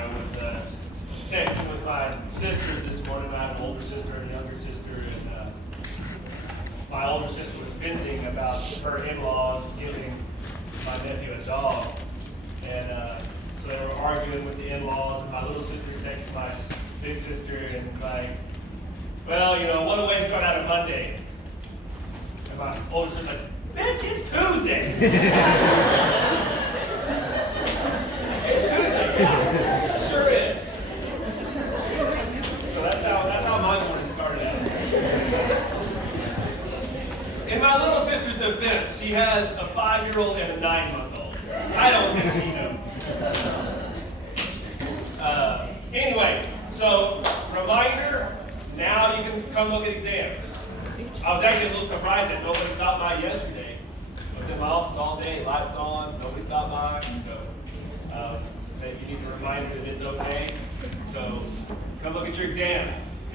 I was texting with my sisters this morning. I have an older sister and a younger sister, and my older sister was venting about her in-laws giving my nephew a dog. And so they were arguing with the in-laws, and my little sister texted my big sister and like, well, you know, one way start out on Monday. And my older sister's like, bitch, it's Tuesday. It's Tuesday, yeah, it sure is. So that's how my morning started out. In my little sister's defense, she has a 5-year-old and a 9-month-old. I don't think she knows. Anyway, so reminder, now you can come look at exams. I was actually a little surprised that nobody stopped by yesterday. I was in my office all day, light was on, nobody stopped by. So maybe you need to remind you that it's okay. So come look at your exam.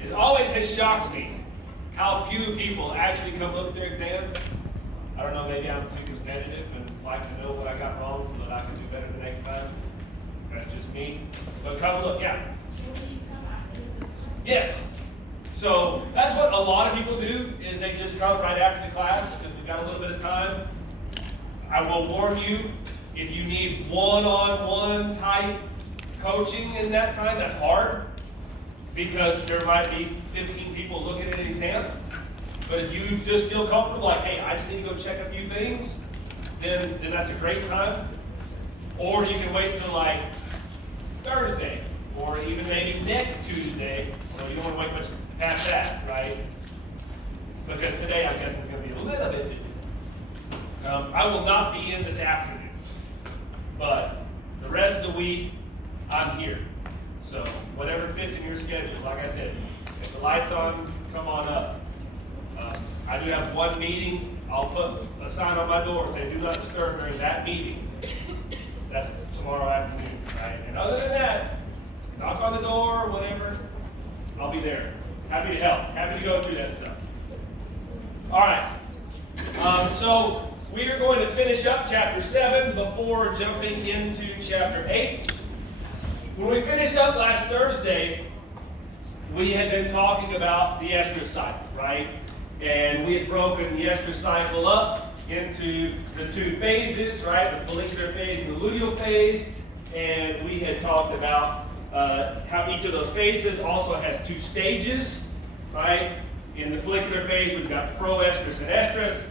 It always has shocked me how few people actually come look at their exam. I don't know, maybe I'm too competitive and like to know what I got wrong so that I can do better the next time. That's just me. But come look, yeah. Yes. So that's what a lot of people do, is they just come right after the class because we've got a little bit of time. I will warn you, if you need one-on-one type coaching in that time, that's hard because there might be 15 people looking at an exam. But if you just feel comfortable, like, hey, I just need to go check a few things, then that's a great time. Or you can wait till like Thursday, or even maybe next Tuesday. You don't want to wait much past that, right? Because today, I guess, is going to be a little bit busy. I will not be in this afternoon, but the rest of the week, I'm here. So whatever fits in your schedule, like I said, if the light's on, come on up. I do have one meeting. I'll put a sign on my door saying do not disturb during that meeting. That's tomorrow afternoon, right? And other than that, knock on the door, whatever, I'll be there. Happy to help. Happy to go through that stuff. All right. So we are going to finish up chapter 7 before jumping into chapter 8. When we finished up last Thursday, we had been talking about the estrus cycle, right? And we had broken the estrus cycle up into the two phases, right? The follicular phase and the luteal phase. And we had talked about how each of those phases also has two stages, right? In the follicular phase, we've got proestrus and estrus.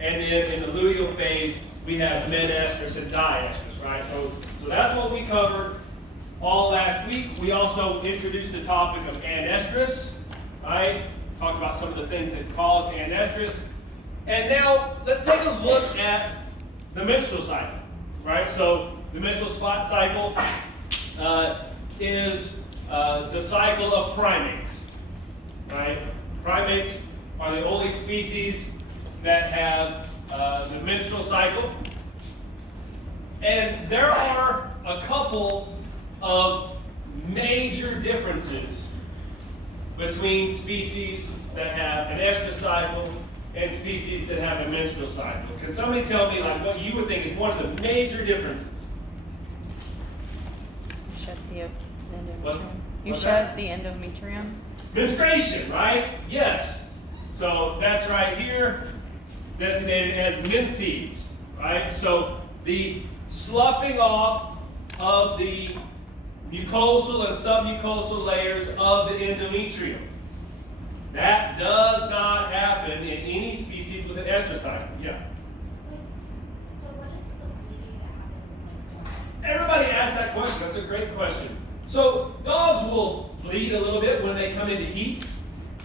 And then in the luteal phase, we have menestrus and diestrus, right? So that's what we covered all last week. We also introduced the topic of anestrus, right? Talked about some of the things that cause anestrus. And now let's take a look at the menstrual cycle, right? So the menstrual spot cycle is the cycle of primates, right? Primates are the only species that have the menstrual cycle. And there are a couple of major differences between species that have an estrus cycle and species that have a menstrual cycle. Can somebody tell me like what you would think is one of the major differences? Shut the endometrium. What? You What's shut that? the endometrium. Menstruation, right? Yes. So that's right here, designated as menses, right? So the sloughing off of the mucosal and submucosal layers of the endometrium. That does not happen in any species with an estrus cycle. Yeah. So what is the bleeding that happens in Everybody asks that question. That's a great question. So dogs will bleed a little bit when they come into heat.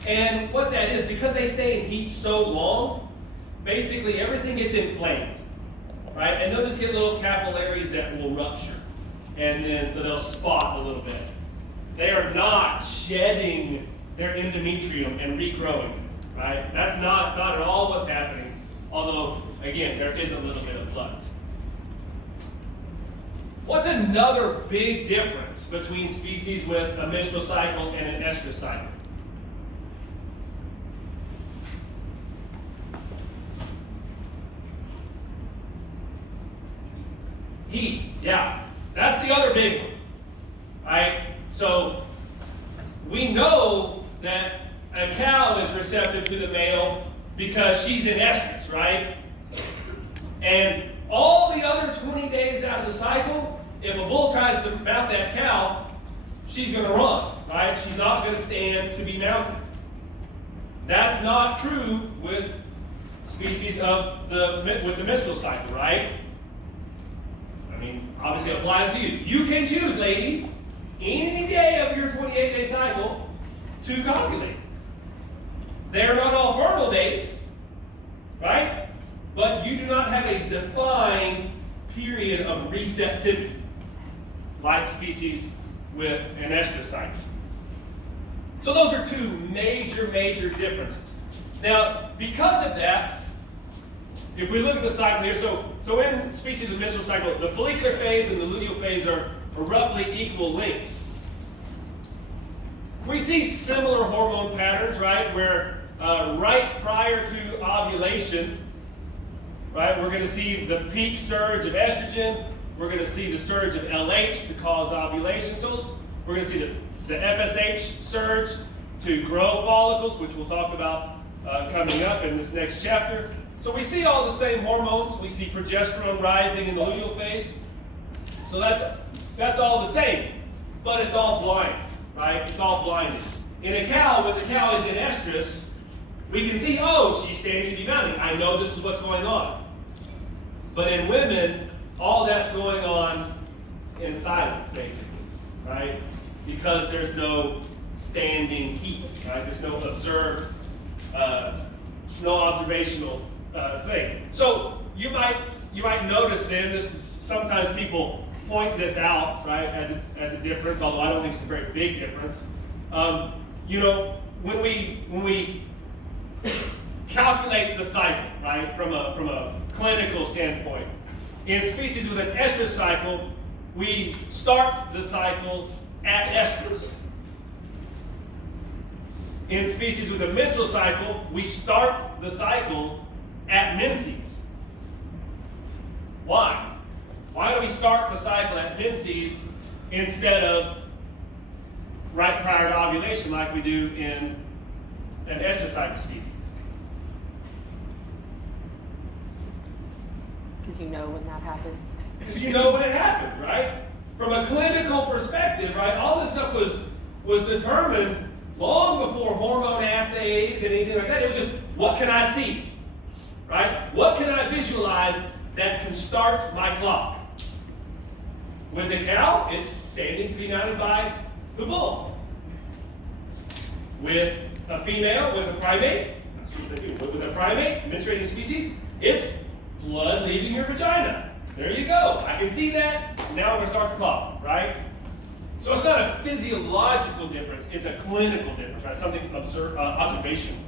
And what that is, because they stay in heat so long, basically everything gets inflamed, right? And they'll just get little capillaries that will rupture. And then, so they'll spot a little bit. They are not shedding their endometrium and regrowing, right? That's not at all what's happening. Although, again, there is a little bit of blood. What's another big difference between species with a menstrual cycle and an estrus cycle? Heat, yeah. That's the other big one. So we know that a cow is receptive to the male because she's in estrus, right? And all the other 20 days out of the cycle, if a bull tries to mount that cow, she's going to run, right? She's not going to stand to be mounted. That's not true with species with the menstrual cycle, right? I mean, obviously applying to you. You can choose, ladies, any day of your 28-day cycle to copulate. They're not all fertile days, right? But you do not have a defined period of receptivity like species with an estrus cycle. So those are two major differences. Now, because of that, if we look at the cycle here, so in species of menstrual cycle, the follicular phase and the luteal phase are roughly equal lengths. We see similar hormone patterns, right, where right prior to ovulation, right, we're going to see the peak surge of estrogen, we're going to see the surge of LH to cause ovulation, so we're going to see the FSH surge to grow follicles, which we'll talk about coming up in this next chapter. So we see all the same hormones. We see progesterone rising in the luteal phase. So that's all the same, but it's all blind, right? It's all blinded. In a cow, when the cow is in estrus, we can see, oh, she's standing to be mounting. I know this is what's going on. But in women, all that's going on in silence, basically, right? Because there's no standing heat, right? There's no observed, no observational thing. So you might notice then, this is, sometimes people point this out, right, as a difference, although I don't think it's a very big difference. You know, when we calculate the cycle, right, from a clinical standpoint, in species with an estrus cycle, we start the cycle at estrus. In species with a menstrual cycle, we start the cycle at menses. Why? Why do we start the cycle at menses instead of right prior to ovulation like we do in an estrus cycle species? Because you know when that happens. Because you know when it happens, right? From a clinical perspective, right, all this stuff was determined long before hormone assays and anything like that. It was just, what can I see? Right? What can I visualize that can start my clock? With the cow, it's standing to be mounted by the bull. With a female, with a primate, with a primate, menstruating species, it's blood leaving your vagina. There you go. I can see that. Now we're going to start the clock, right? So it's not a physiological difference, it's a clinical difference, right? Something observational.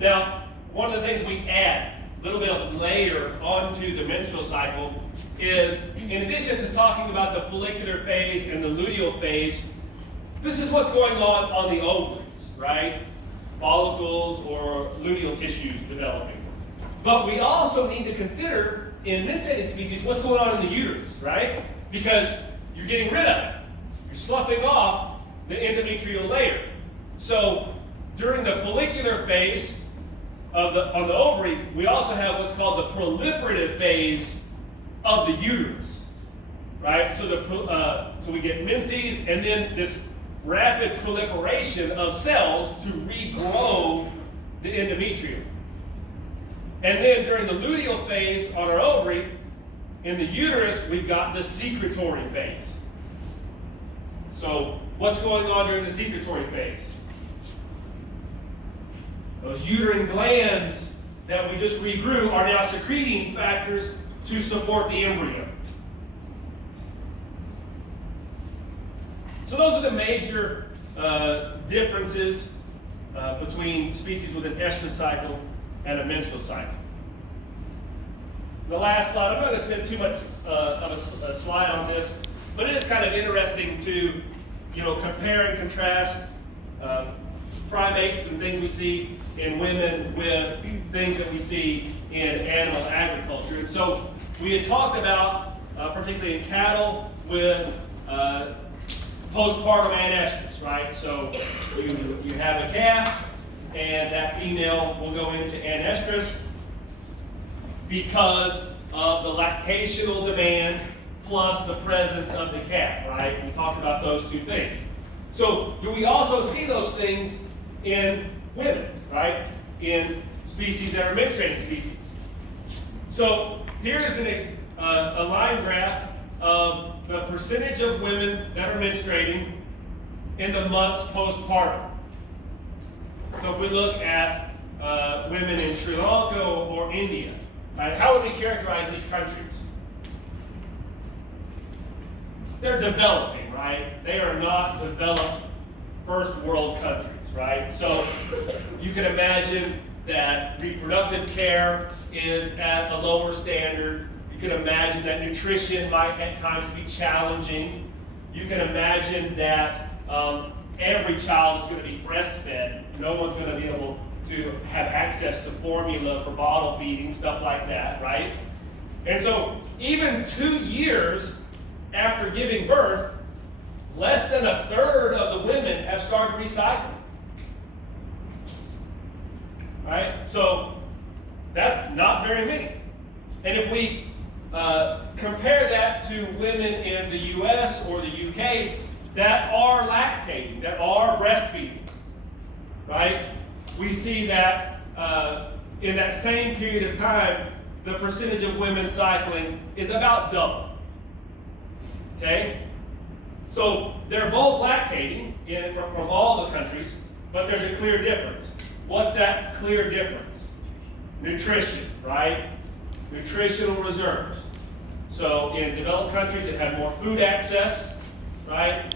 Now, one of the things we add, a little bit of layer onto the menstrual cycle, is in addition to talking about the follicular phase and the luteal phase, this is what's going on the ovaries, right? Follicles or luteal tissues developing. But we also need to consider, in menstruating species, what's going on in the uterus, right? Because you're getting rid of it. You're sloughing off the endometrial layer. So during the follicular phase of the ovary, we also have what's called the proliferative phase of the uterus, right? So so we get menses, and then this rapid proliferation of cells to regrow the endometrium. And then during the luteal phase on our ovary, in the uterus, we've got the secretory phase. So what's going on during the secretory phase? Those uterine glands that we just regrew are now secreting factors to support the embryo. So those are the major differences between species with an estrus cycle and a menstrual cycle. The last slide, I'm not going to spend too much of a slide on this, but it is kind of interesting to, compare and contrast primates and things we see in women with things that we see in animal agriculture. And so we had talked about particularly in cattle, with postpartum anestrus, right? So you have a calf, and that female will go into anestrus because of the lactational demand plus the presence of the calf, right? We talked about those two things. So do we also see those things in women, right? In species that are menstruating species. So here is a line graph of the percentage of women that are menstruating in the months postpartum. So if we look at women in Sri Lanka or India, right, how would we characterize these countries? They're developing, right? They are not developed first world countries, right? So you can imagine that reproductive care is at a lower standard. You can imagine that nutrition might at times be challenging. You can imagine that every child is going to be breastfed. No one's going to be able to have access to formula for bottle feeding, stuff like that, right? And so even 2 years after giving birth, less than a third of the women have started recycling. Right? So that's not very many. And if we compare that to women in the US or the UK that are lactating, that are breastfeeding, right? We see that in that same period of time, the percentage of women cycling is about double. Okay? So they're both lactating from all the countries, but there's a clear difference. What's that clear difference? Nutrition, right? Nutritional reserves. So in developed countries that have more food access, right?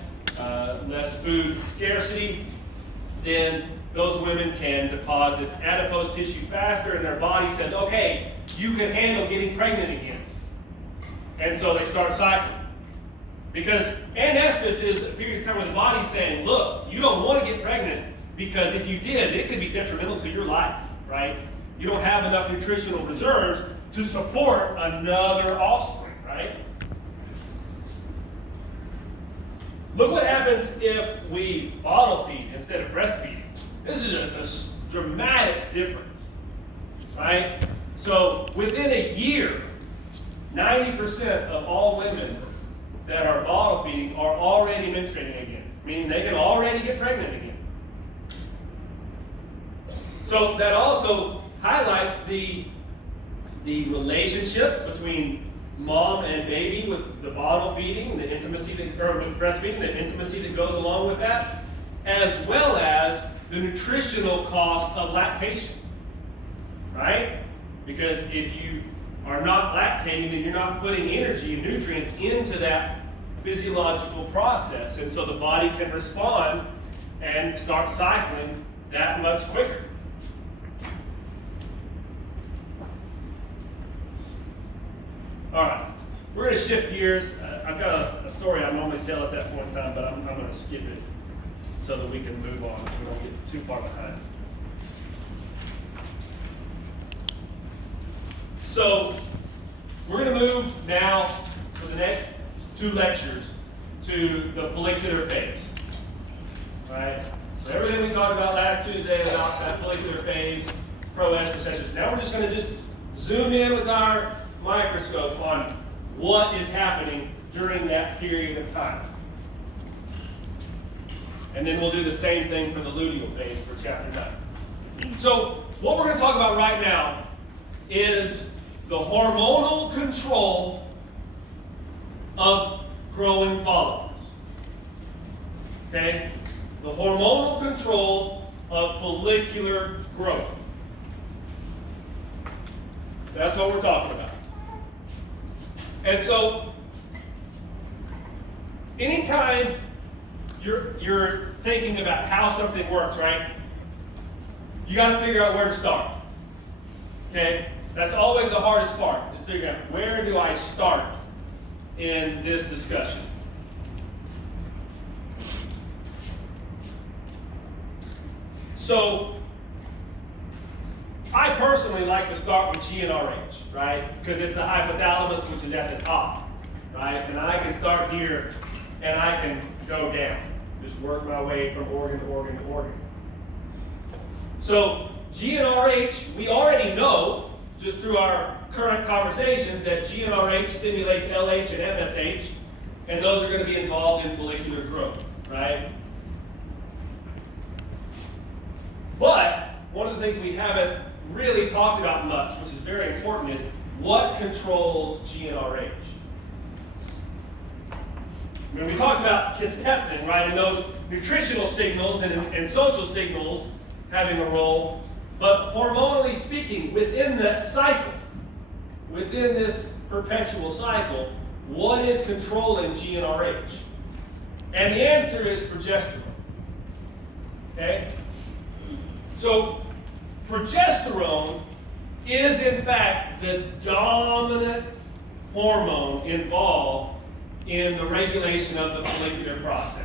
Less food scarcity, then those women can deposit adipose tissue faster, and their body says, okay, you can handle getting pregnant again. And so they start cycling. Because anestrus is a period of time where the body's saying, look, you don't want to get pregnant, because if you did, it could be detrimental to your life, right? You don't have enough nutritional reserves to support another offspring, right? Look what happens if we bottle feed instead of breastfeeding. This is a dramatic difference, right? So within a year, 90% of all women that are bottle feeding are already menstruating again, meaning they can already get pregnant again. So that also highlights the relationship between mom and baby with the bottle feeding, the intimacy or with breastfeeding, the intimacy that goes along with that, as well as the nutritional cost of lactation, right? Because if you are not lactating, then you're not putting energy and nutrients into that physiological process, and so the body can respond and start cycling that much quicker. All right, we're going to shift gears. I've got a story I normally tell at that point in time, but I'm going to skip it so that we can move on so we don't get too far behind. So we're going to move now for the next 2 lectures to the follicular phase. All right? So everything we talked about last Tuesday about that follicular phase, proestrus. Now we're just going to zoom in with our microscope on what is happening during that period of time. And then we'll do the same thing for the luteal phase for chapter 9. So what we're going to talk about right now is the hormonal control of growing follicles. Okay? The hormonal control of follicular growth. That's what we're talking about. And so, anytime you're thinking about how something works, right? You got to figure out where to start. Okay? That's always the hardest part, is figuring out where do I start in this discussion. So, I personally like to start with GnRH, right? Because it's the hypothalamus, which is at the top. right? And I can start here and I can go down. Just work my way from organ to organ to organ. So GnRH, we already know, just through our current conversations, that GnRH stimulates LH and FSH, and those are going to be involved in follicular growth, right? But one of the things we haven't really talked about much, which is very important, is what controls GnRH. I mean, we talked about kisspeptin, right, and those nutritional signals and social signals having a role, but hormonally speaking, within that cycle, within this perpetual cycle, what is controlling GnRH? And the answer is progesterone. Okay? So, progesterone is in fact the dominant hormone involved in the regulation of the follicular process.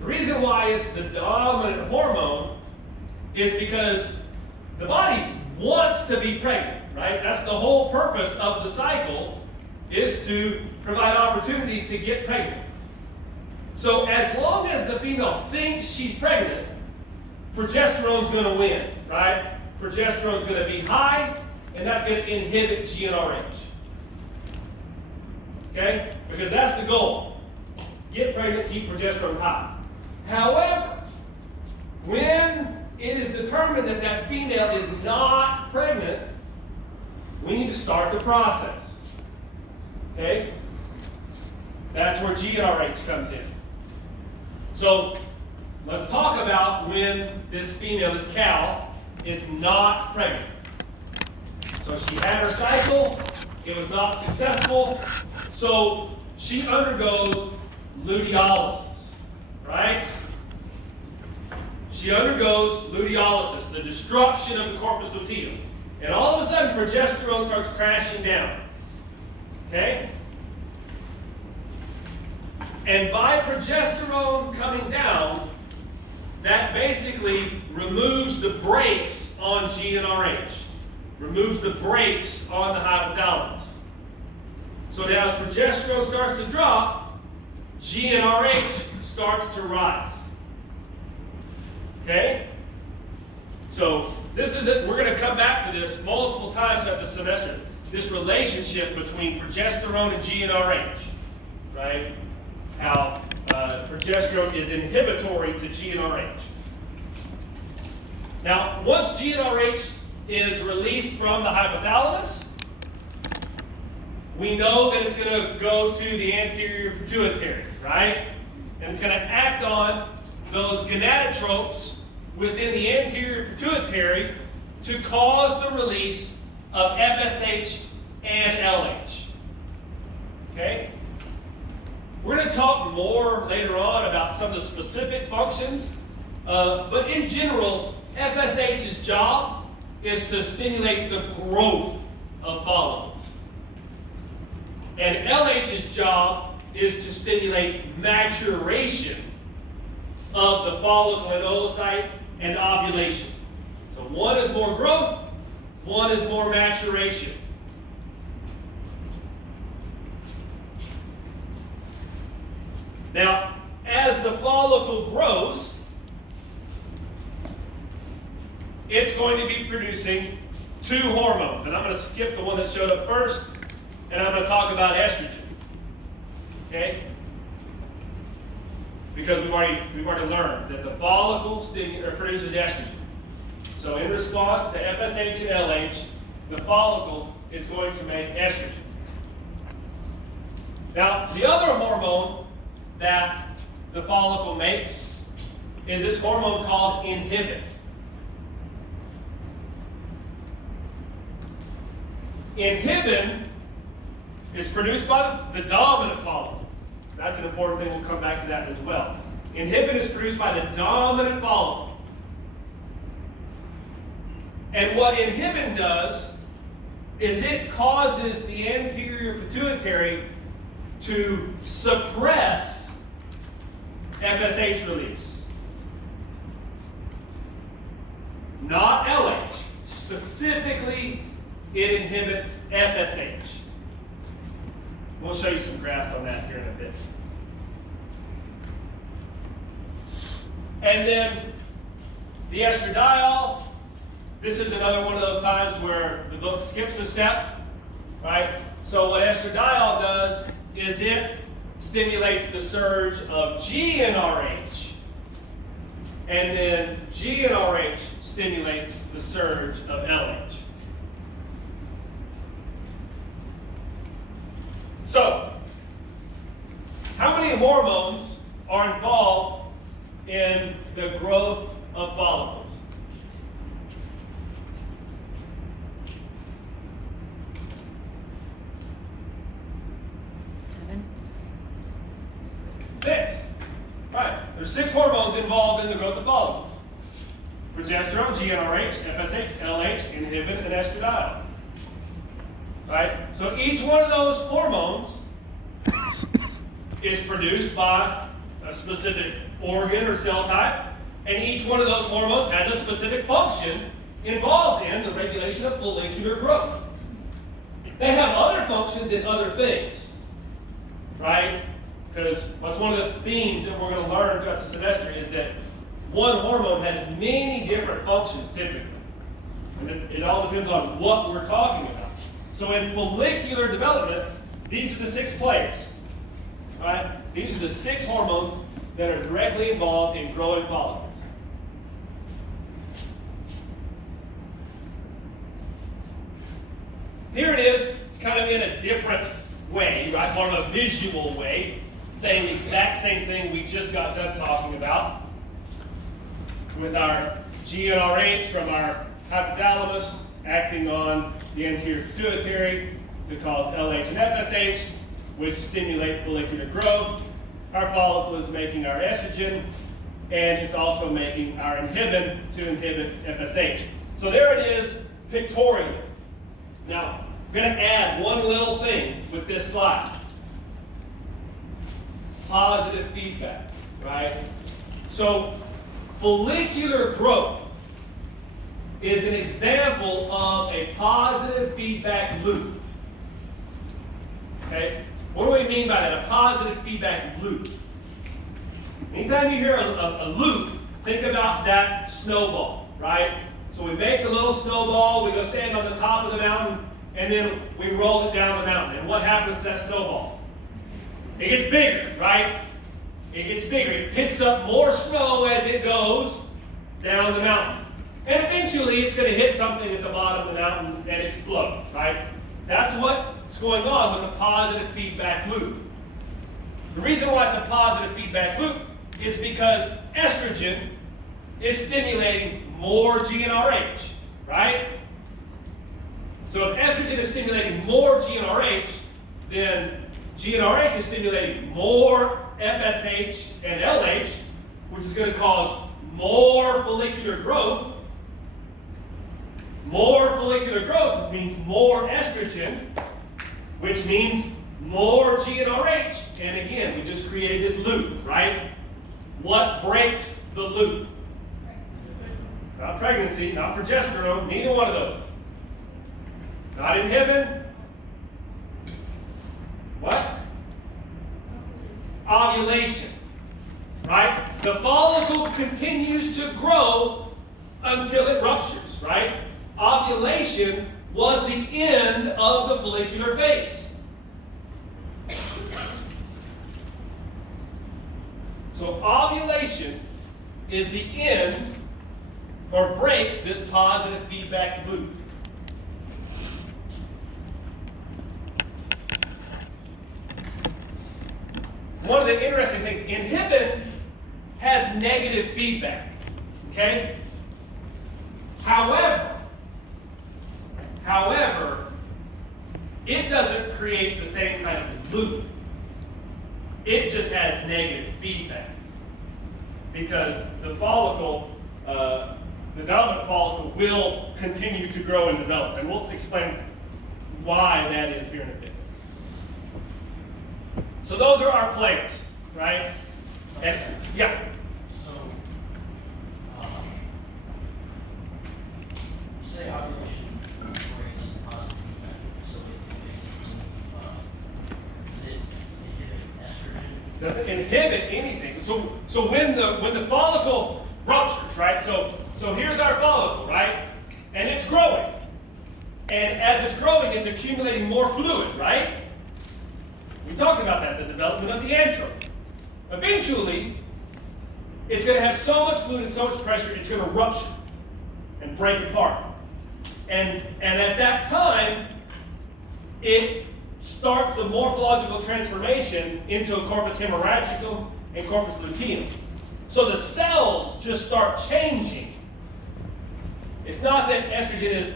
The reason why it's the dominant hormone is because the body wants to be pregnant, right? That's the whole purpose of the cycle, is to provide opportunities to get pregnant. So as long as the female thinks she's pregnant, progesterone's going to win, right? Progesterone's going to be high, and that's going to inhibit GnRH. Okay? Because that's the goal. Get pregnant, keep progesterone high. However, when it is determined that that female is not pregnant, we need to start the process. Okay? That's where GnRH comes in. So, let's talk about when this female, this cow, is not pregnant. So she had her cycle, it was not successful, so she undergoes luteolysis, right? She undergoes luteolysis, the destruction of the corpus luteum. And all of a sudden, progesterone starts crashing down. Okay? And by progesterone coming down, that basically removes the brakes on GnRH, removes the brakes on the hypothalamus. So now as progesterone starts to drop, GnRH starts to rise. Okay? So this is it. We're going to come back to this multiple times throughout the semester. This relationship between progesterone and GnRH, right? How progesterone is inhibitory to GnRH. Now, once GnRH is released from the hypothalamus, we know that it's going to go to the anterior pituitary, right? And it's going to act on those gonadotropes within the anterior pituitary to cause the release of FSH and LH. Okay? We're going to talk more later on about some of the specific functions, but in general, FSH's job is to stimulate the growth of follicles. And LH's job is to stimulate maturation of the follicle and oocyte and ovulation. So one is more growth, one is more maturation. Now, as the follicle grows, it's going to be producing two hormones. And I'm going to skip the one that showed up first, and I'm going to talk about estrogen. Okay? Because we've already learned that the follicle produces estrogen. So in response to FSH and LH, the follicle is going to make estrogen. Now, the other hormone that the follicle makes is this hormone called inhibin. Inhibin is produced by the dominant follicle. That's an important thing. We'll come back to that as well. Inhibin is produced by the dominant follicle. And what inhibin does is it causes the anterior pituitary to suppress FSH release. Not LH. specifically, it inhibits FSH. We'll show you some graphs on that here in a bit. And then the estradiol, this is another one of those times where the book skips a step, right? So what estradiol does is it stimulates the surge of GnRH, and then GnRH stimulates the surge of LH. So, how many hormones are involved in the growth of follicles? Seven. 6. Right. There's 6 hormones involved in the growth of follicles. Progesterone, GnRH, FSH, LH, inhibin, and estradiol. Right? So each one of those hormones is produced by a specific organ or cell type, and each one of those hormones has a specific function involved in the regulation of follicular growth. They have other functions in other things, right? Because that's one of the themes that we're going to learn throughout the semester is that one hormone has many different functions typically. And it all depends on what we're talking about. So in follicular development, these are the 6 players, right? These are the 6 hormones that are directly involved in growing follicles. Here it is, kind of in a different way, right? More of a visual way, saying the exact same thing we just got done talking about with our GnRH from our hypothalamus acting on the anterior pituitary to cause LH and FSH, which stimulate follicular growth. Our follicle is making our estrogen, and it's also making our inhibin to inhibit FSH. So there it is, pictorially. Now, we're going to add one little thing with this slide. Positive feedback, right? So, follicular growth is an example of a positive feedback loop. Okay? What do we mean by that? A positive feedback loop. Anytime you hear a loop, think about that snowball, right? So we make the little snowball, we go stand on the top of the mountain, and then we roll it down the mountain. And what happens to that snowball? It gets bigger, right? It gets bigger. It picks up more snow as it goes down the mountain. And eventually it's going to hit something at the bottom of the mountain and explode, right? That's what's going on with a positive feedback loop. The reason why it's a positive feedback loop is because estrogen is stimulating more GnRH, right? So if estrogen is stimulating more GnRH, then GnRH is stimulating more FSH and LH, which is going to cause more follicular growth. More follicular growth means more estrogen, which means more GnRH. And again, we just created this loop, right? What breaks the loop? Not pregnancy, not progesterone, neither one of those. Not inhibin. What? Ovulation, right? The follicle continues to grow until it ruptures, right? Ovulation was the end of the follicular phase. So ovulation is the end or breaks this positive feedback loop. One of the interesting things, inhibin has negative feedback, okay? However, it doesn't create the same kind of loop. It just has negative feedback because the follicle, the dominant follicle will continue to grow and develop. And we'll explain why that is here in a bit. So those are our players, right? And, yeah. So, say ovulation brings positive feedback, so it makes, does it inhibit estrogen? Doesn't inhibit anything. So when the follicle ruptures, right? So here's our follicle, right? And it's growing. And as it's growing, it's accumulating more fluid, right? We talked about that, the development of the antrum. Eventually, it's going to have so much fluid and so much pressure, it's going to rupture and break apart. And at that time, it starts the morphological transformation into a corpus hemorrhagicum and corpus luteum. So the cells just start changing. It's not that estrogen is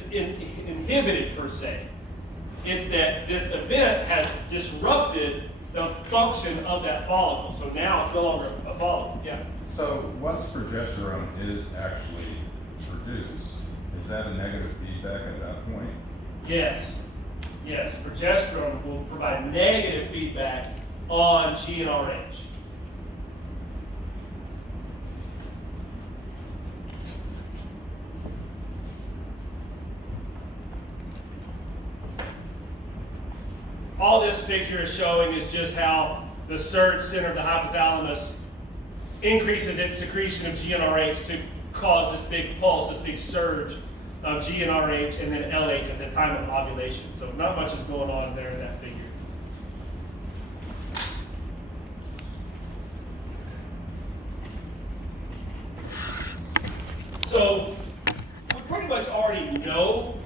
inhibited per se. It's that this event has disrupted the function of that follicle. So now it's no longer a follicle. Yeah. So once progesterone is actually produced, is that a negative feedback at that point? Yes. Yes. Progesterone will provide negative feedback on GnRH. All this picture is showing is just how the surge center of the hypothalamus increases its secretion of GnRH to cause this big pulse, this big surge of GnRH and then LH at the time of ovulation. So not much is going on there in that figure. So we pretty much already know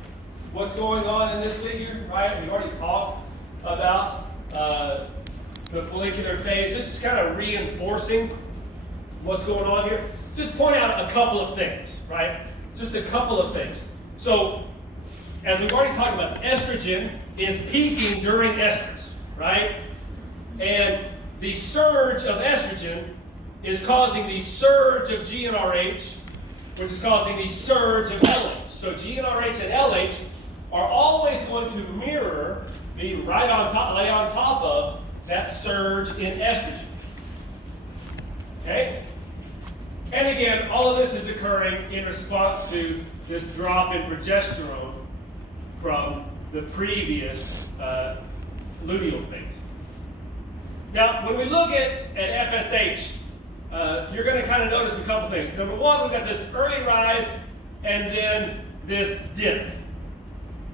what's going on in this figure, right? We already talked about the follicular phase. This is kind of reinforcing what's going on here. Just point out a couple of things, right? Just a couple of things. So, as we've already talked about, estrogen is peaking during estrus, right? And the surge of estrogen is causing the surge of GnRH, which is causing the surge of LH. So GnRH and LH are always going to mirror, be right on top, lay on top of that surge in estrogen. Okay? And again, all of this is occurring in response to this drop in progesterone from the previous luteal phase. Now, when we look at FSH, you're going to kind of notice a couple things. Number one, we've got this early rise and then this dip.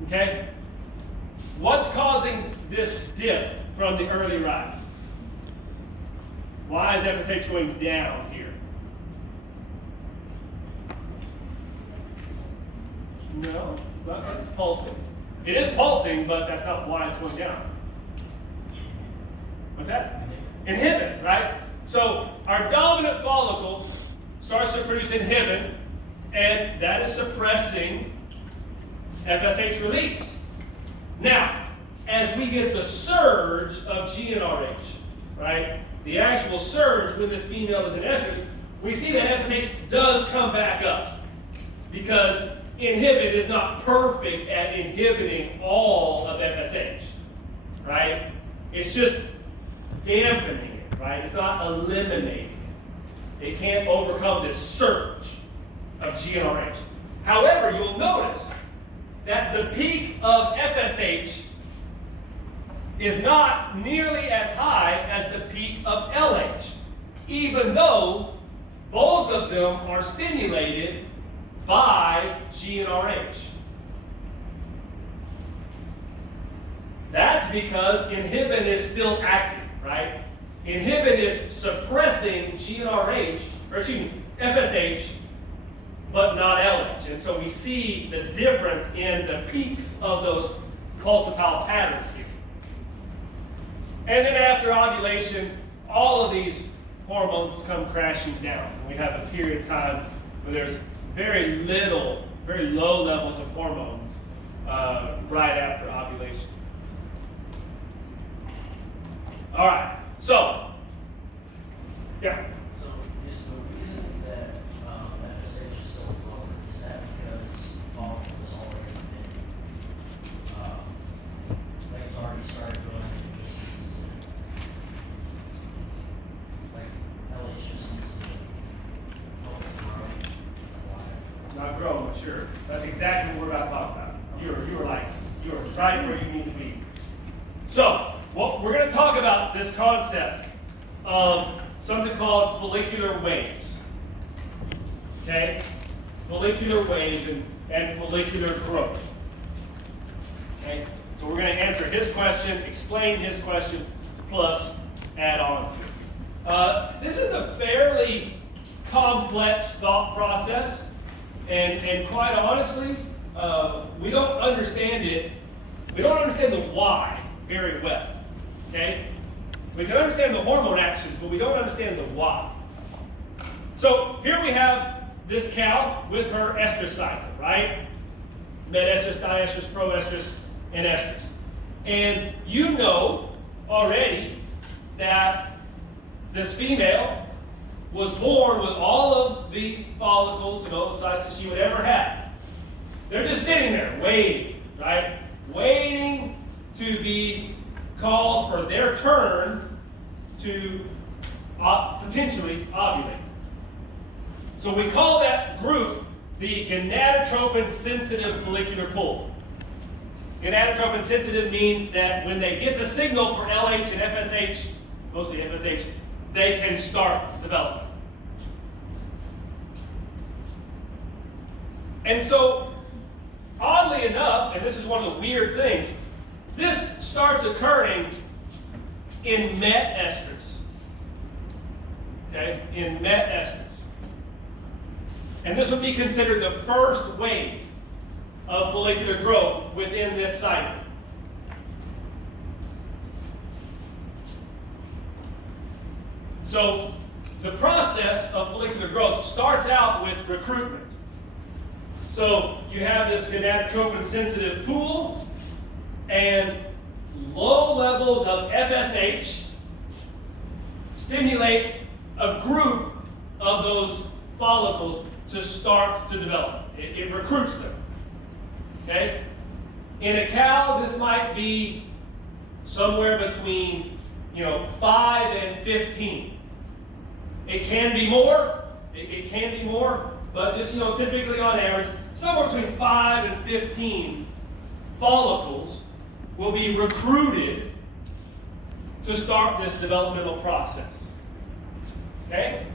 Okay? What's causing this dip from the early rise? Why is FSH going down here? No, it's not. It's pulsing. It is pulsing, but that's not why it's going down. What's that? Inhibin, right? So our dominant follicle starts to produce inhibin, and that is suppressing FSH release. Now, as we get the surge of GnRH, right? The actual surge when this female is in estrus, we see that FSH does come back up because inhibin is not perfect at inhibiting all of FSH, right? It's just dampening it, right? It's not eliminating it. It can't overcome this surge of GnRH. However, you'll notice that the peak of FSH is not nearly as high as the peak of LH, even though both of them are stimulated by GnRH. That's because inhibin is still active, right? Inhibin is suppressing FSH, but not LH. And so we see the difference in the peaks of those pulsatile patterns here. And then after ovulation, all of these hormones come crashing down. And we have a period of time where there's very low levels of hormones right after ovulation. All right, so, yeah. So is the reason that FSH is so low, is that because the follicle has already been, like it's already started growing in distance? Like LH just needs to help it grow a lot. Not grow much. sure. That's exactly what we're about to talk about. You were right where you need to be. So, we're going to talk about this concept of something called follicular waves. Okay? Follicular waves and follicular growth. Okay? So we're going to answer his question, explain his question, plus add on to it. This is a fairly complex thought process, and quite honestly, we don't understand it. We don't understand the why very well. Okay? We can understand the hormone actions, but we don't understand the why. So here we have this cow with her estrus cycle, right? Medestrus, diestrus, proestrus, and estrus. And you know already that this female was born with all of the follicles and oocytes that she would ever have. They're just sitting there waiting, right? Waiting to be called for their turn to potentially ovulate. So we call that group the gonadotropin sensitive follicular pool. Gonadotropin sensitive means that when they get the signal for LH and FSH, mostly FSH, they can start development. And so, oddly enough, and this is one of the weird things, this starts occurring in met estrus. Okay? In met estrus. And this would be considered the first wave of follicular growth within this cycle. So, the process of follicular growth starts out with recruitment. So, you have this gonadotropin sensitive pool, and low levels of FSH stimulate a group of those follicles to start to develop. It recruits them. Okay? In a cow, this might be somewhere between 5 and 15. It can be more. It can be more, but just typically on average, somewhere between 5 and 15 follicles will be recruited to start this developmental process. Okay?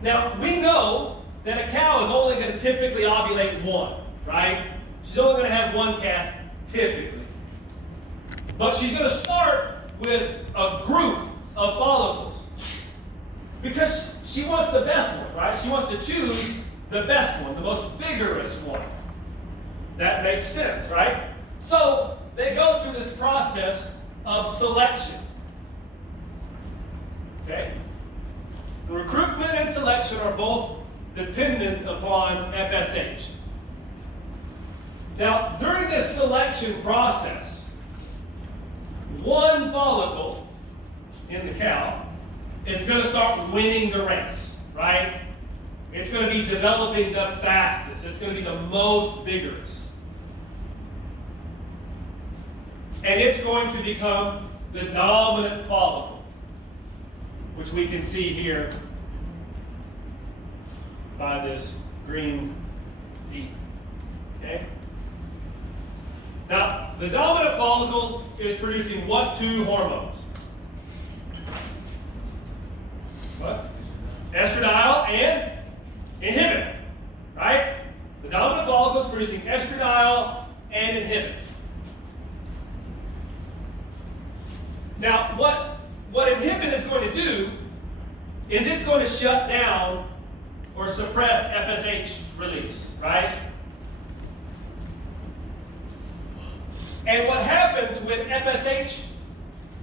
Now, we know that a cow is only going to typically ovulate one, right? She's only going to have one calf, typically. But she's going to start with a group of follicles because she wants the best one, right? She wants to choose the best one, the most vigorous one. That makes sense, right? So they go through this process of selection. Okay? The recruitment and selection are both dependent upon FSH. Now, during this selection process, one follicle in the cow is going to start winning the race, right? It's going to be developing the fastest. It's going to be the most vigorous. And it's going to become the dominant follicle, which we can see here by this green D. Okay? Now, the dominant follicle is producing what two hormones? What? Estradiol and inhibin. Right? The dominant follicle is producing estradiol and inhibin. Now, what inhibin is going to do is it's going to shut down or suppress FSH release, right? And what happens when FSH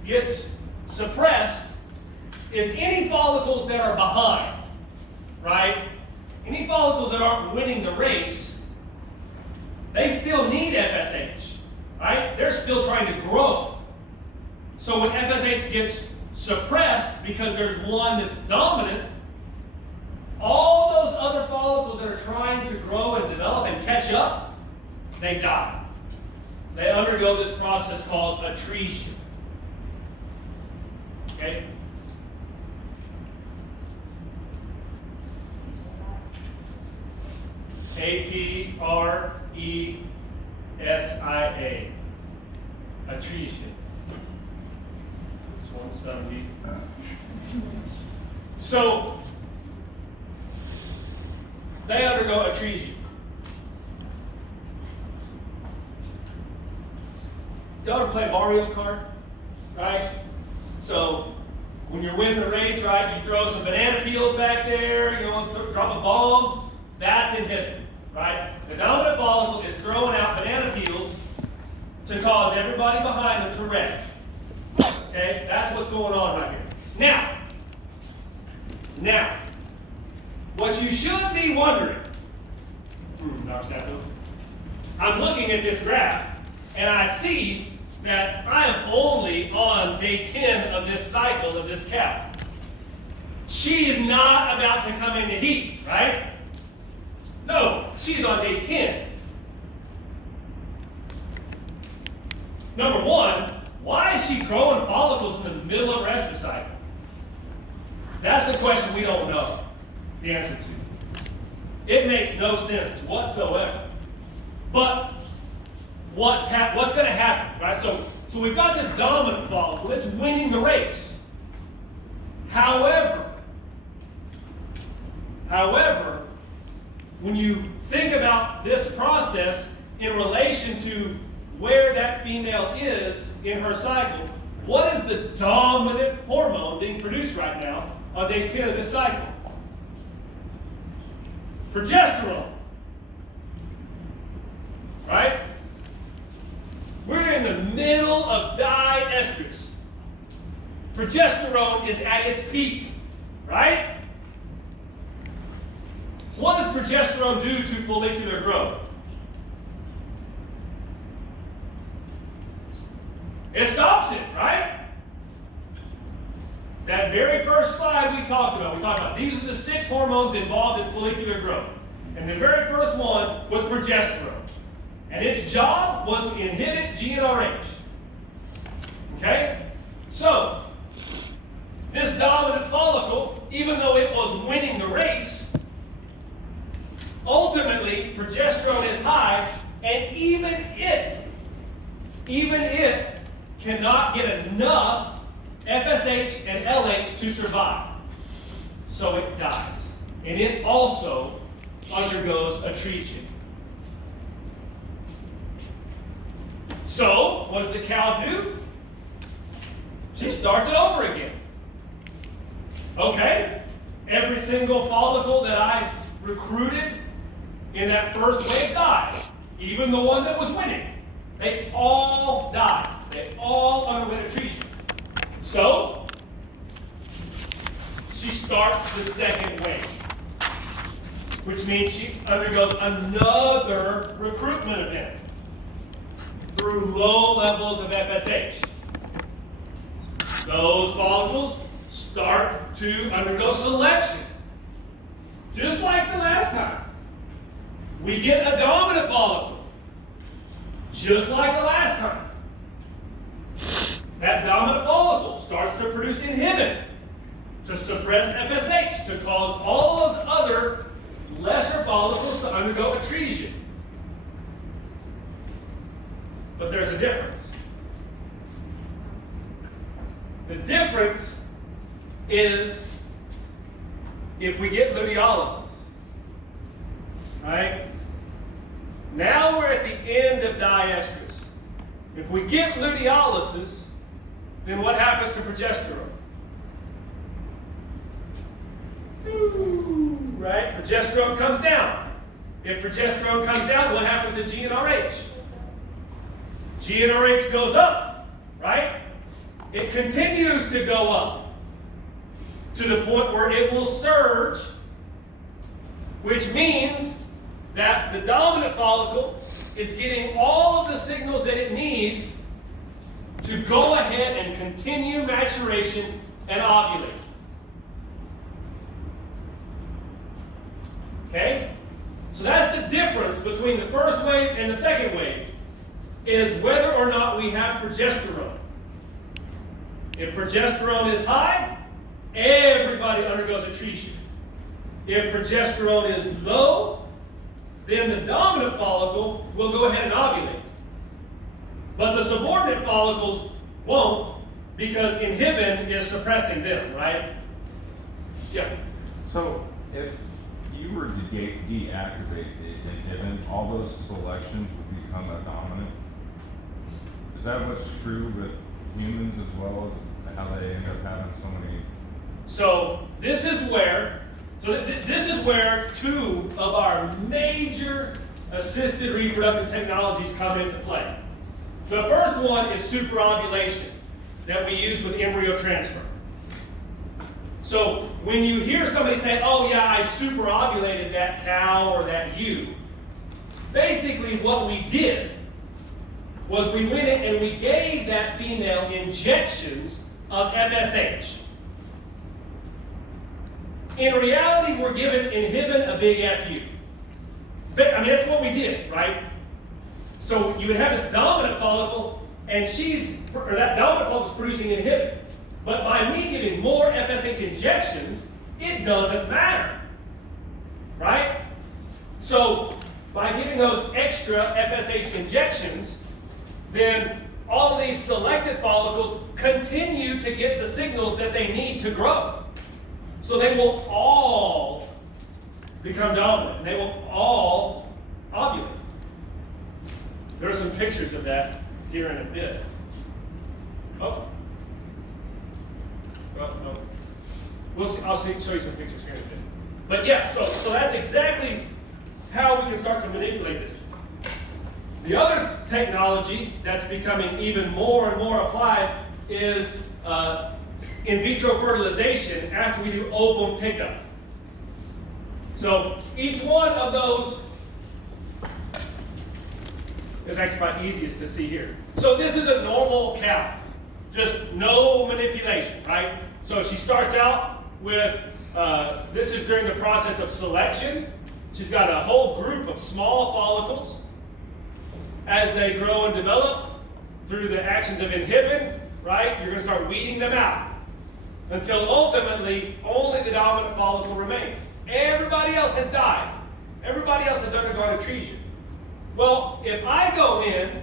gets suppressed is any follicles that are behind, right? Any follicles that aren't winning the race, they still need FSH, right? They're still trying to grow. So when FSH gets suppressed because there's one that's dominant, all those other follicles that are trying to grow and develop and catch up, they die. They undergo this process called atresia. Okay? So A-T-R-E-S-I-A. Atresia. This one's spelled deep. So, they undergo atresia. Y'all ever play Mario Kart? Right? So, when you're winning the race, right, you throw some banana peels back there, you know, drop a bomb, that's inhibited, right? The dominant follicle is throwing out banana peels to cause everybody behind them to wreck. Okay? That's what's going on right here. Now, what you should be wondering, I'm looking at this graph, and I see that I am only on day 10 of this cycle of this cow. She is not about to come into heat, right? No, she's on day 10. Number one, why is she growing follicles in the middle of her estrous cycle? That's the question we don't know the answer to. It makes no sense whatsoever. But what's going to happen, right? So we've got this dominant follicle. It's winning the race. However, when you think about this process in relation to where that female is in her cycle, what is the dominant hormone being produced right now on day 10 of this cycle? Progesterone. Right? We're in the middle of diestrus. Progesterone is at its peak, right? What does progesterone do to follicular growth? It stops it, right? That very first slide we talked about these are the 6 hormones involved in follicular growth. And the very first one was progesterone. And its job was to inhibit GnRH. Okay? So, this dominant follicle, even though it was winning the race, ultimately progesterone is high, and even it cannot get enough FSH and LH to survive. So it dies. And it also undergoes atresia. So, what does the cow do? She starts it over again. Okay? Every single follicle that I recruited in that first wave died. Even the one that was winning. They all died. They all underwent atresia. So, she starts the second wave. Which means she undergoes another recruitment event through low levels of FSH. Those follicles start to undergo selection. Just like the last time. We get a dominant follicle. Just like the last time. That dominant follicle starts to produce inhibin to suppress FSH, to cause all those other lesser follicles to undergo atresia. But there's a difference. The difference is if we get luteolysis. Right? Now we're at the end of diestrus. If we get luteolysis, then what happens to progesterone? Right? Progesterone comes down. If progesterone comes down, what happens to GnRH? GnRH goes up, right? It continues to go up to the point where it will surge, which means that the dominant follicle is getting all of the signals that it needs to go ahead and continue maturation and ovulate. Okay? So that's the difference between the first wave and the second wave, is whether or not we have progesterone. If progesterone is high, everybody undergoes atresia. If progesterone is low, then the dominant follicle will go ahead and ovulate. But the subordinate follicles won't, because inhibin is suppressing them, right? Yeah. So if you were to deactivate the inhibin, all those selections would become a dominant? Is that what's true with humans as well as how they end up having so many? So this is where, this is where two of our major assisted reproductive technologies come into play. The first one is superovulation that we use with embryo transfer. So when you hear somebody say, oh yeah, I superovulated that cow or that ewe, basically what we did was we went in and we gave that female injections of FSH. In reality, we're giving inhibin a big FU. I mean, that's what we did, right? So you would have this dominant follicle, and that dominant follicle is producing inhibin. But by me giving more FSH injections, it doesn't matter, right? So by giving those extra FSH injections, then all of these selected follicles continue to get the signals that they need to grow. So they will all become dominant, and they will all ovulate. There are some pictures of that here in a bit. Oh. Well, no. We'll see. I'll show you some pictures here in a bit. But yeah, so that's exactly how we can start to manipulate this. The other technology that's becoming even more and more applied is in vitro fertilization after we do ovum pickup. So each one of those is actually probably easiest to see here. So this is a normal cow, just no manipulation, right? So she starts out with, this is during the process of selection. She's got a whole group of small follicles. As they grow and develop through the actions of inhibin, right, you're going to start weeding them out until ultimately only the dominant follicle remains. Everybody else has died. Everybody else has undergone atresia. Well, if I go in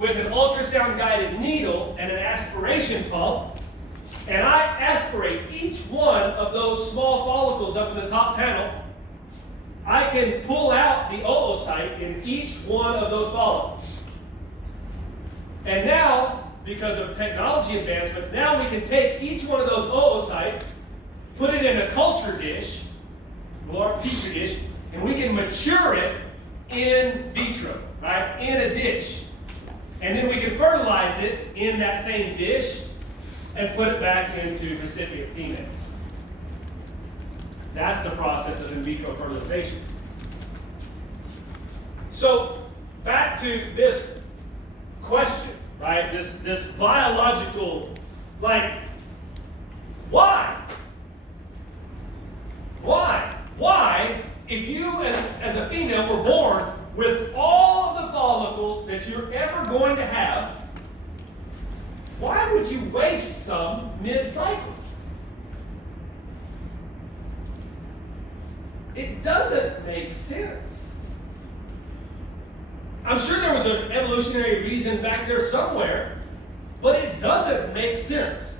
with an ultrasound-guided needle and an aspiration pump, and I aspirate each one of those small follicles up in the top panel, I can pull out the oocyte in each one of those follicles. And now, because of technology advancements, now we can take each one of those oocytes, put it in a culture dish, or a petri dish, and we can mature it in vitro, right? In a dish. And then we can fertilize it in that same dish and put it back into recipient females. That's the process of in vitro fertilization. So, back to this question, right? This biological, like, why? Why? Why, if you as a female were born with all of the follicles that you're ever going to have, why would you waste some mid-cycle? It doesn't make sense. I'm sure there was an evolutionary reason back there somewhere, but it doesn't make sense.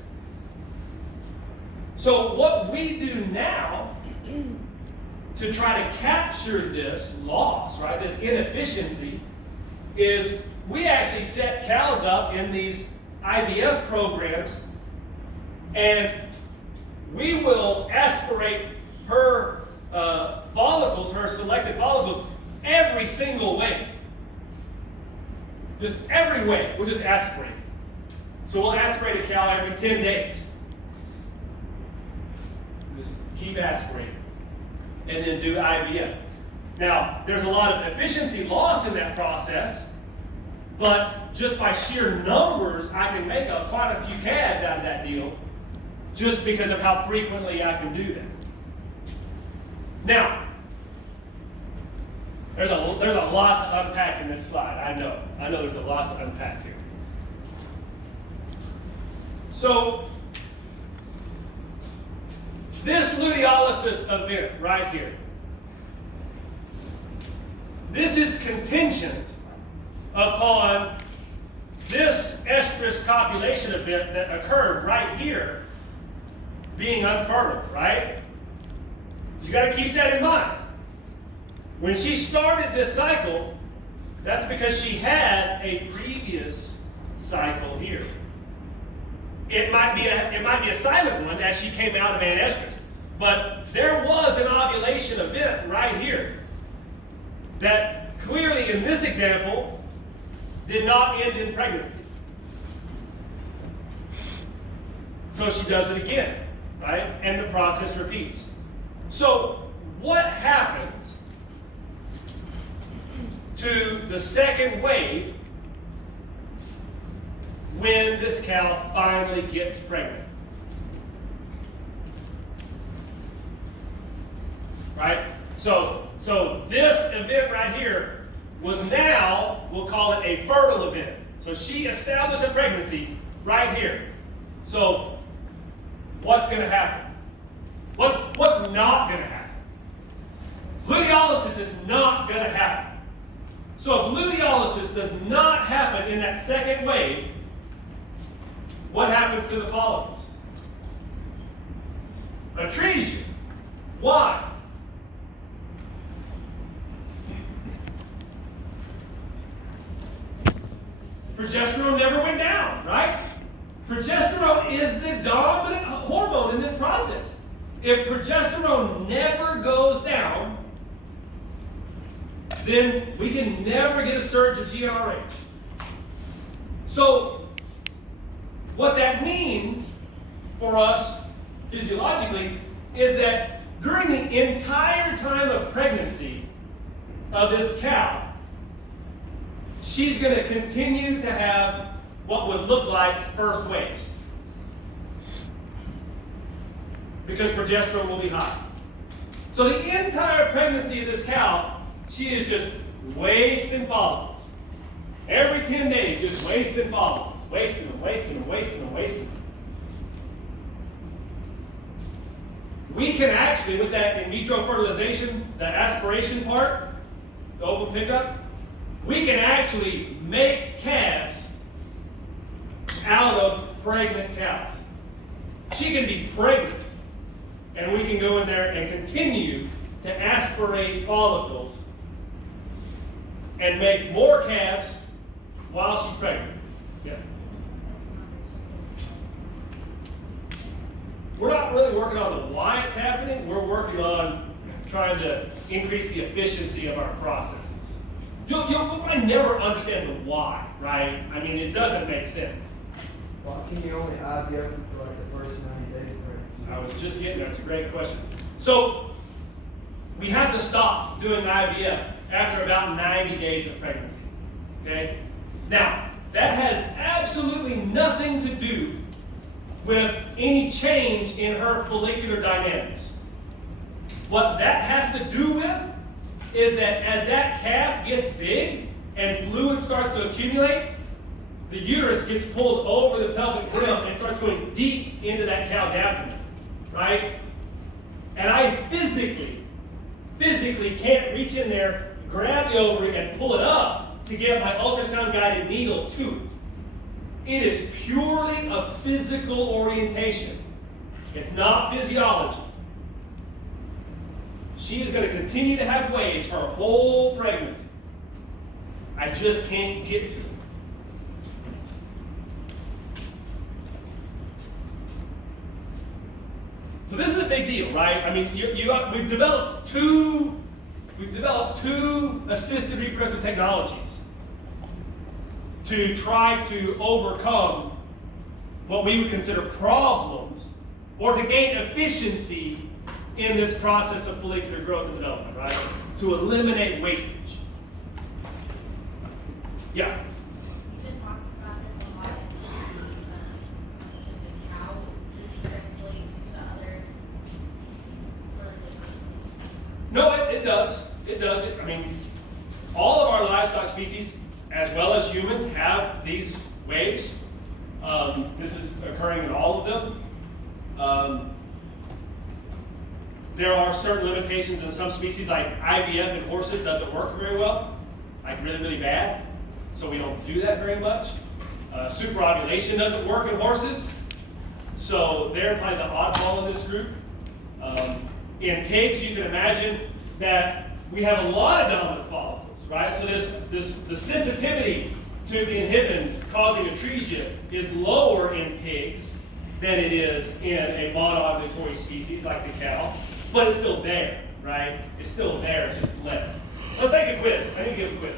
So what we do now to try to capture this loss, right, this inefficiency, is we actually set cows up in these IVF programs, and we will aspirate her follicles, her selected follicles, every single wave. Just every wave, we'll just aspirate. So we'll aspirate a cow every 10 days. Just keep aspirating. And then do IVF. Now, there's a lot of efficiency loss in that process, but just by sheer numbers, I can make quite a few calves out of that deal, just because of how frequently I can do that. Now, there's a lot to unpack in this slide. I know there's a lot to unpack here. So, this luteolysis event right here this is contingent upon this estrus copulation event that occurred right here being unfertile, right? You got to keep that in mind. When she started this cycle, that's because she had a previous cycle here. It might be a silent one as she came out of anestrus, but there was an ovulation event right here that clearly in this example did not end in pregnancy. So she does it again, right? And the process repeats. So what happens to the second wave when this cow finally gets pregnant? Right? So this event right here was now, we'll call it a fertile event. So she established a pregnancy right here. So what's going to happen? What's not going to happen? Luteolysis is not going to happen. So if luteolysis does not happen in that second wave, what happens to the follicles? Atresia. Why? Progesterone never went down, right? Progesterone is the dominant hormone in this process. If progesterone never goes down, then we can never get a surge of GnRH. So, what that means for us physiologically is that during the entire time of pregnancy of this cow, she's going to continue to have what would look like first waves. Because progesterone will be high. So the entire pregnancy of this cow, she is just wasting follicles. Every 10 days, just wasting follicles. Wasting them, wasting them, wasting them, wasting them. We can actually, with that in vitro fertilization, that aspiration part, the ovum pickup, we can actually make calves out of pregnant cows. She can be pregnant, and we can go in there and continue to aspirate follicles and make more calves while she's pregnant. Yeah. We're not really working on the why it's happening. We're working on trying to increase the efficiency of our processes. You'll probably never understand the why, right? I mean, it doesn't make sense. Why can you only IVF for like the first 90 days of pregnancy? I was just getting, that's a great question. So, we have to stop doing IVF after about 90 days of pregnancy, okay? Now, that has absolutely nothing to do with any change in her follicular dynamics. What that has to do with is that as that calf gets big and fluid starts to accumulate, the uterus gets pulled over the pelvic rim and starts going deep into that cow's abdomen, right? And I physically can't reach in there, grab the ovary, and pull it up to get my ultrasound-guided needle to it. It is purely a physical orientation. It's not physiology. She is going to continue to have waves her whole pregnancy. I just can't get to it. So this is a big deal, right? I mean, we've developed two assisted reproductive technologies to try to overcome what we would consider problems or to gain efficiency in this process of follicular growth and development, right? To eliminate wastage. Yeah? You've been talking about this a lot in the cow. Is this translate to other species, or is it just No, it does. It does. I mean, all of our livestock species, as well as humans, have these waves. This is occurring in all of them. There are certain limitations in some species, like IVF in horses doesn't work very well, like really, really bad. So we don't do that very much. Superovulation doesn't work in horses. So they're probably the oddball in this group. In pigs, you can imagine that we have a lot of dominant follicles, right? So the sensitivity to the inhibin causing atresia is lower in pigs than it is in a monoovulatory species like the cow, but it's still there, right? It's still there, it's just less. Let's take a quiz. I need to give a quiz.